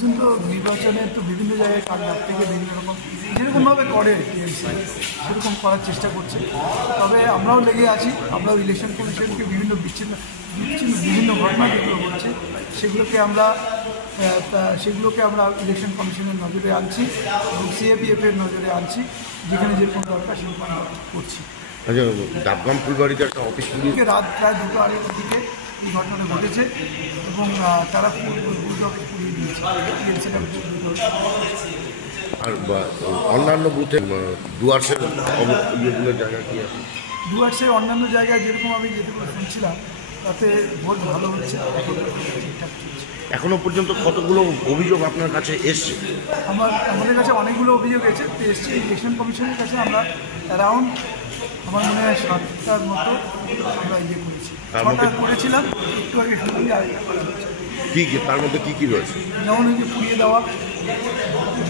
কিন্তু নির্বাচনে তো বিভিন্ন জায়গায় কাজ থেকে বিভিন্ন রকম যেরকমভাবে করে টিএমসি সেরকম করার চেষ্টা করছে। তবে আমরাও লেগে আছি, আমরাও ইলেকশন কমিশনকে বিভিন্ন বিচ্ছিন্ন বিভিন্ন ঘটনা যেগুলো ঘটছে সেগুলোকে আমরা ইলেকশন কমিশনের নজরে আনছি এবং সিএপিএফের নজরে আনছি, যেখানে যেরকম দরকার সেরকম আমরা করছি। আচ্ছা, ডাবগ্রাম ফুলবাড়িতে একটা অফিস রাত প্রায় 2:30টার দিকে এই ঘটনাটা ঘটেছে এবং তারা পুড়িয়ে দিয়েছে। আর অন্যান্য বুথে ডুয়ার্সের ইয়েগুলোর জায়গা কি আছে? ডুয়ার্সের অন্যান্য জায়গায় যেরকম আমি যেটুকু শুনছিলাম তাতে ভোট ভালো হচ্ছে, ঠিকঠাক চলছে। এখনো পর্যন্ত কতগুলো অভিযোগ আপনার কাছে এসছে? আমাদের কাছে অনেকগুলো অভিযোগ এসছে। ইলেকশন কমিশনের কাছে আমরা অ্যারাউন্ড আমার মনে হয় 7টার মতো আমরা করেছি। 6টা করেছিলাম, একটু আগে শুনলাম যে আরেকটা করা হচ্ছে। তার মধ্যে কী কী রয়েছে? যেমন ওই যে পুড়িয়ে দেওয়া,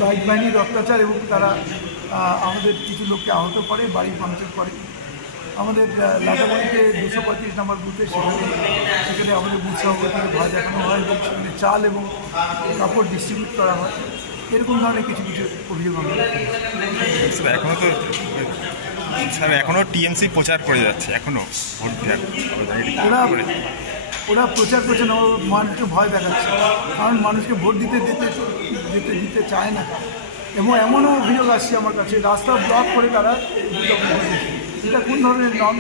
বাইক বাহিনীর অত্যাচার এবং তারা আমাদের কিছু লোককে আহত করে, বাড়ি ভাঙচুর করে। আমাদের লাটাগুড়িতে 235 নম্বর বুথে সেখানে আমাদের বুথ সভাপতিকে ভয় দেখানো হয় এবং সেখানে চাল এবং কাপড় ডিস্ট্রিবিউট করা হয়। এরকম ধরনের কিছু অভিযোগ আমরা এখনো টিএমসি প্রচার করে যাচ্ছে, এখনো ওরা প্রচার করছে না, মানুষকে ভয় দেখাচ্ছে, কারণ মানুষকে ভোট দিতে চায় না। এবং এমনও অভিযোগ আসছে আমার কাছে, রাস্তা ব্লক করে তারা এটা কোন ধরনের নন,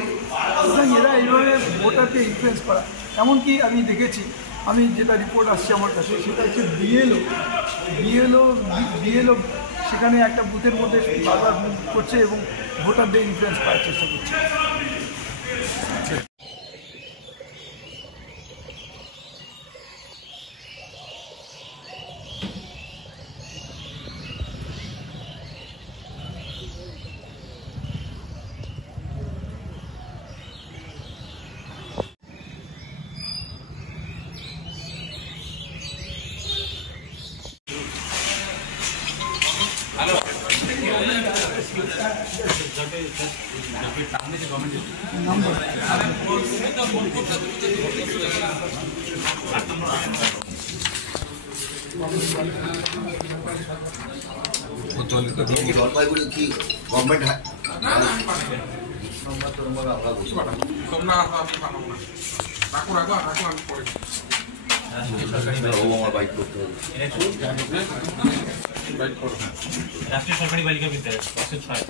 সুতরাং এরা এইভাবে ভোটারকে ইনফ্লুয়েন্স করা। এমনকি আমি দেখেছি, আমি যেটা রিপোর্ট আসছে আমার কাছে সেটা হচ্ছে বিএলও সেখানে একটা বুথের মধ্যে বারবার করছে এবং ভোটারদের ইনফ্লুয়েন্স করার চেষ্টা করছে। জলপাইগুড়ি কি গভর্নমেন্ট আমার বাইক করতে হবে রাষ্ট্রীয় সরকারি বালিকা বিদ্যালয় ক্লাসে 6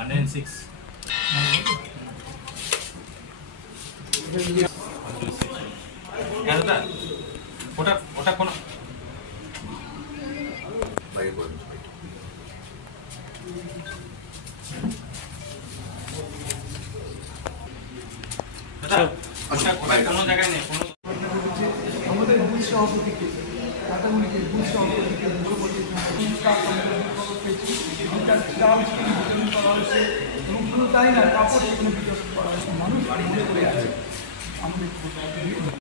106 ওটা কোন বাইক করে কোনো জায়গায় নেই। আমাদের বুথ সভাপতিকে লাটাগুড়িকে বুথ সভাপতিকে 225 বিতরণ করা হয়েছে এবং শুধু তাই না, কাপড় সেখানে বিতরণ করা হয়েছে। মানুষ ঘুরে ঘুরে আছে আমাদের